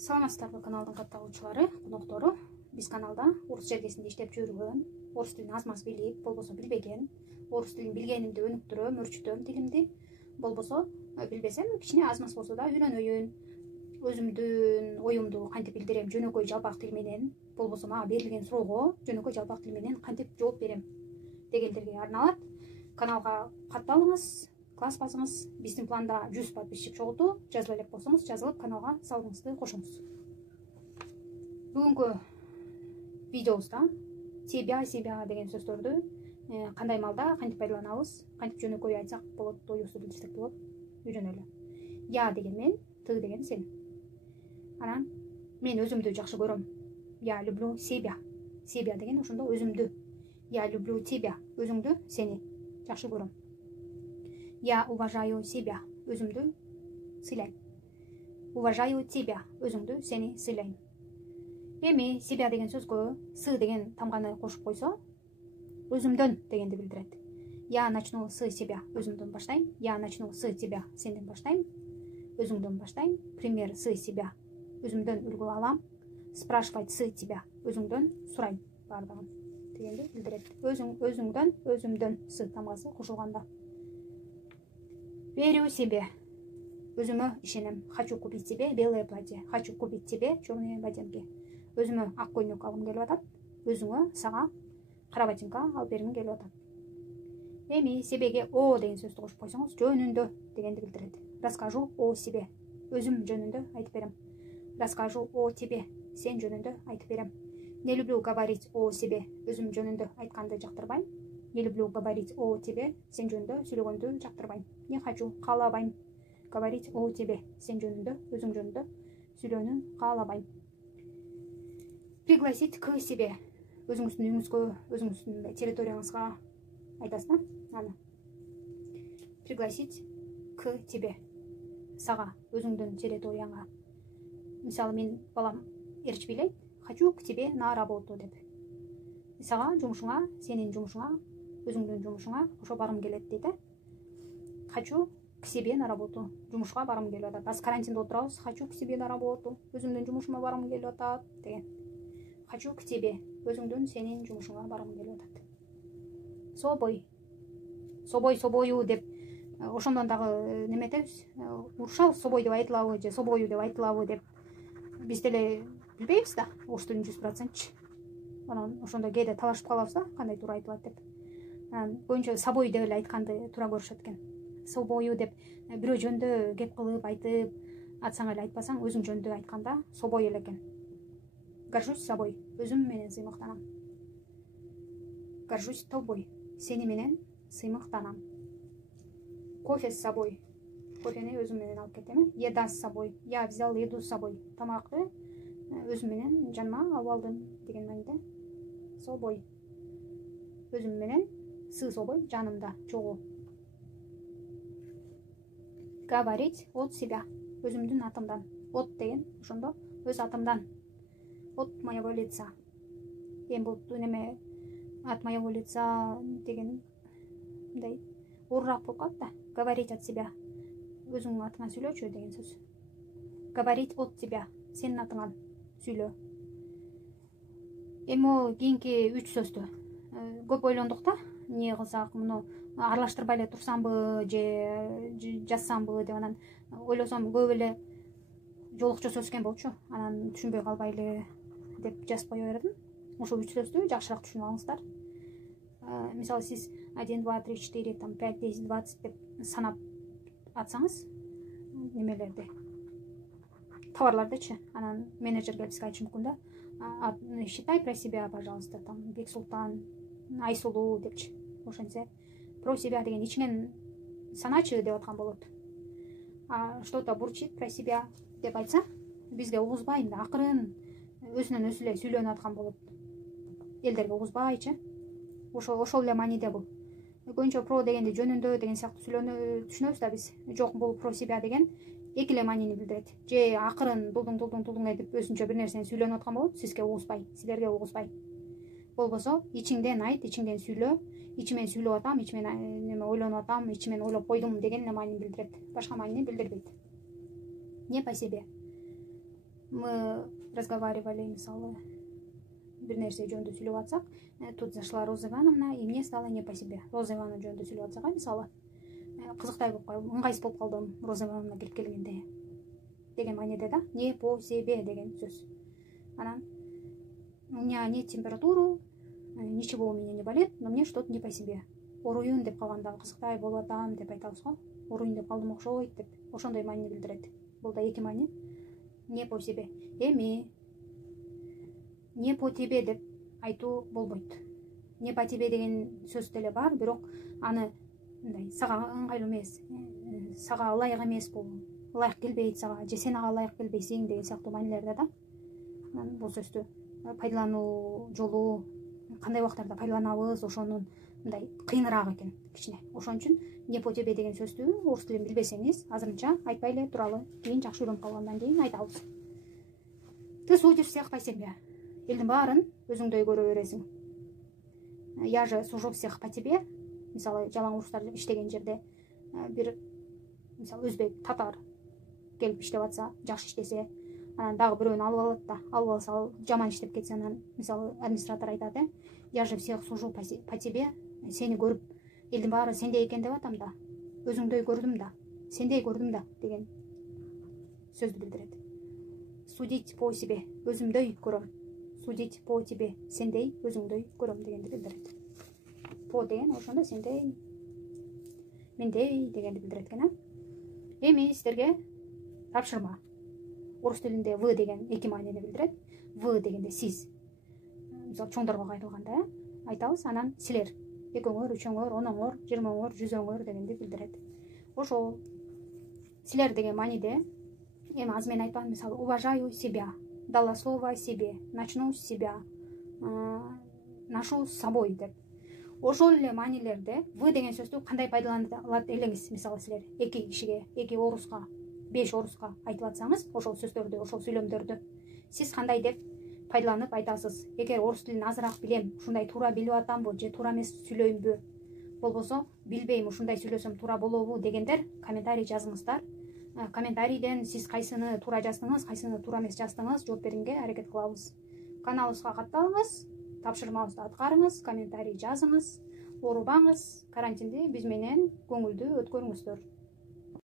Саламатсыздарбы каналдын катталуучулары, коноктору. Биз каналда орус жергесинде иштеп жүргөн, орус тилин аз-маз билип, болбосо билбеген, орус тилин билгенимди өнүктүрөм, өрчүтөм тилимди. Болбосо билбесем, кичине аз-маз болсо да үйрөнөйүн. Өзүмдүн оюмду кантип билдирем, жөнөкөй жалпак тил менен, болбосо мага берилген суроого жөнөкөй жалпак тил менен кантип жооп берем дегендерге арналат. Каналга катталыңыз, класс басыңыз. Биздин планда 100 подписчик чогултуу. Жазыла элек болсоңуз, жазылып каналга салгыңызды кошуңуз. Бүгүнкү видеобузда себя деген сөздөрдү кандай маалда кантип пайдаланабыз, кантип жөнөкөй айтсак болот, оюбузду билдирсек болот, үйрөнөлү. Я деген мен, ты деген сен. Анан мен өзүмдү жакшы көрөм. Я люблю себя. Себя деген ошондо өзүмдү. Я люблю тебя. Өзүңдү, сени жакшы көрөм. Я уважаю себя. Өзүмдү сыйлайм. Уважаю тебя. Өзүңдү, сени сыйлайм. Эми себя деген сөзгө с деген тамганы кошуп койсо, өзүмдөн дегенди билдирет. Я начну с себя. Өзүмдөн баштайм. Я начну с тебя. Сенден баштайм. Өзүңдөн баштайм. Пример с себя. Өзүмдөн үлгү алам. Спрашивать с тебя. Өзүңдөн сурайм бардыгын дегенди билдирет. Өзүңдөн, өзүмдөн с тамгасы кошулганда. Верю себе. Өзүмө ишенем. Хочу купить себе белое платье. Хочу купить тебе черные ботинки. Өзүмө ак көйнөк алгым келип атат. Өзүңө, сага кара ботинка алып бергим келип атат. Эми себеге о деген сөздү кошуп койсоңуз, жөнүндө дегенди билдирет. Расскажу о себе. Өзүм жөнүндө айтып берем. Расскажу о тебе. Сен жөнүндө айтып берем. Не люблю говорить о себе. Өзүм жөнүндө айтканды жактырбайм. Не люблю говорить о тебе. Сен жөнүндө сүйлөгөндү жактырбайм. Не хочу, каалабайм говорить о тебе. Сен жөнүндө, өзүң жөнүндө сүйлөөнү каалабайм. Пригласить к себе. Өзүңүздүн үйүңүзгө, өзүңүздүн территорияңызга айтасыз да? Аны. Пригласить к тебе. Сага, өзүңдүн территорияңа. Мисалы, мен балам эрч билейт. Хочу к тебе на работу деп. Сага жумушуңа, сенин жумушуңа, өзүңдүн жумушуңа ошо барым келет дейт. Хочу к себе на работу. Жумушка барым келип атат. Аз карантинде отурабыз. Хочу к себе на работу. Өзүмдүн жумушума барым келип атат деген. Хочу к тебе. Өзүңдүн, сенин жумушуңа барым келип атат. Собой. Собою деп ошондон дагы неметебиз. Урушабыз, собой деп айтылабы же собою деп айтылабы деп. Биз деле билбейбиз да, орус тилин 100%. Анан ошондо кээде талашып калабыз да, кандай туура айтылат деп. Көбүнчө собой деп эле айтканды туура көрүшөт экен. Собою деп бирөө жөнүндө кеп кылып айтып атсаң эле айтпасаң, өзүң жөнүндө айтканда собой эле экен. Горжусь собой. Өзүм менен сыймыктанам. Горжусь тобой. Сени менен сыймыктанам. Кофе с собой. Кофени өзүм менен алып кетем. Еда с собой. Я взял еду с собой. Тамакты өзүм менен жаныма алып алдым деген мааниде. Собой. Өзүм менен, с собой жанымда, чогуу. Говорить от себя. Өзүмдүн атымдан. От деген ошондо өз атымдан. От моего лица. Эми бул неме от моего лица деген мындай оорураак болуп калат да. Говорить от себя. Өзүңдүн атыңан сүйлөөчү деген сөз. Говорить от тебя. Сенин атыңан сүйлөө. Эми кийинки 3 сөздү көп ойлондук да. Не кылсак, муну аралаштырбай эле турсамбы же жазсамбы деп анан ойлосом көп эле жолукчу сөз экен болчу. Анан түшүнбөй калбайлы деп жазып кое бердим. Ошо 3 сөздү жакшыраак түшүнүп алыңыздар. Мисалы, сиз 1, 2, 3, 4, 5, 10, 20 деп санап атсаңыз, немелерди, товарлардычы, анан менеджер келип сизге айтышы мүмкүн да. Считай про себя, пожалуйста, там Бексултан, Айсулуу депчи. Ошентсе, про себя деген ичинен саначы деп аткан болот. Что-то бурчит про себя деп айтса, бизге угузбай, акырын өзүнөн өзү эле сүйлөнүп аткан болот. Элдерге угузбайчы. Ошол эле мааниде бул. Көбүнчө про дегенди жөнүндө деген сыяктуу түшүнөбүз да биз. Жок, бул про себя деген эки эле маанини билдирет. Же акырын дулдуң этип өзүнчө бир нерсени сүйлөнүп аткан болот, сизге угузбай, силерге угузбай. Болбосо ичиңден айт, ичиңден сүйлө, ичимен сүйлөп атам, ичимен неме ойлонуп атам, ичимен ойлоп койдум деген эле маанини билдирет. Башка маанини билдирбейт. Не по себе. мы разговаривали, мисалы, бир нерсе жөнүндө сүйлөп атсак, тут зашла Роза Ивановна, и мне стало не по себе. Роза Ивановна жөнүндө сүйлөп атсак, мисалы, кызыктай болуп калдым, ыңгайсыз болуп калдым Роза Ивановна кирип келгенде деген мааниде да, не по себе деген сөз. Анан у меня нет температуры, ничего у меня не болит, но мне что-то не по себе. Оруйун деп калганда кызыктай болуп атам деп айтабыз го. Оруйун деп калдым окшойт деп. Ошондой маани билдирет. Бул да эки маани. Не по себе. Эми не по тебе деп айтуу болбойт. Не по тебе деген сөз деле бар, бирок аны мындай сага ыңгайлуу эмес, сага ылайык эмес бул, ылайык келбейт сага, же сен ага ылайык келбейсиң деген сыяктуу маанилерде да. Бул сөздү пайдалануу жолу кандай убактарда пайдаланабыз, ошонун мындай кыйыныраак экен кичине. Ошон үчүн не по тебе деген сөздү орус тилин билбесеңиз, азырынча айтпай эле туралы, кийин жакшы үйрөнүп калгандан кийин айтабыз. Ты судишь всех по себе. Элдин баарын өзүңдөй көрө бересиң. Я же сужу всех по тебе. Мисалы, жалаң уруштар иштеген жерде бир мисалы өзбек, татар келип иштеп атса, жакшы иштесе, анан дагы бирөөнү алып алат да, алып алса жаман иштеп кетсе, анан мисалы администратор айтат, я же всех сужу по тебе. Сени көрүп, элдин баары сендей экен деп атам да, өзүңдөй көрдүм да, сендей көрдүм да деген сөздү билдирет. Судить по себе, өзүмдөй көрөм. Судить по тебе, сендей өзүңдөй көрөм дегенди билдирет. По деген ошондо сендей, мендей дегенди билдирет экен. Эми сиздерге тапшырма. Орус тилинде в деген эки маанини билдирет. В дегенде сиз. Мисалы чоңдорго кайтылганда айтабыз, анан силер. Экөөңөр, үчөөңөр, оноңор, 20-ңөр, 100-ңөр дегенди билдирет. Ошол силер деген мааниде эми азыр мен айтпадым, мисалы уважаю себя, дала слово себе, начну с себя, ношу с собой деп. Ошол эле маанилерде в деген сөздү кандай пайдаланат элеңиз, мисалы силер эки кишиге, эки оруска, 5 оруска айтып атсаңыз, ошол сөздөрдү, ошол сүйлөмдөрдү сиз кандай деп пайдаланып айтасыз. Эгер орус тилин азыраак билем, ушундай туура билип атамбы же туура эмес сүйлөймбү, болбосо билбейм, ушундай сүйлөсөм туура болобу дегендер комментарий жазыңыздар. Комментарийден сиз кайсыны туура жаздыңыз, кайсыны туура эмес жаздыңыз, жооп берүүгө аракет кылабыз. Каналыбызга катталыңыз, тапшырмабызды аткарыңыз, комментарий жазыңыз, оорубаңыз, карантинди биз менен көңүлдүү өткөрүңүздөр.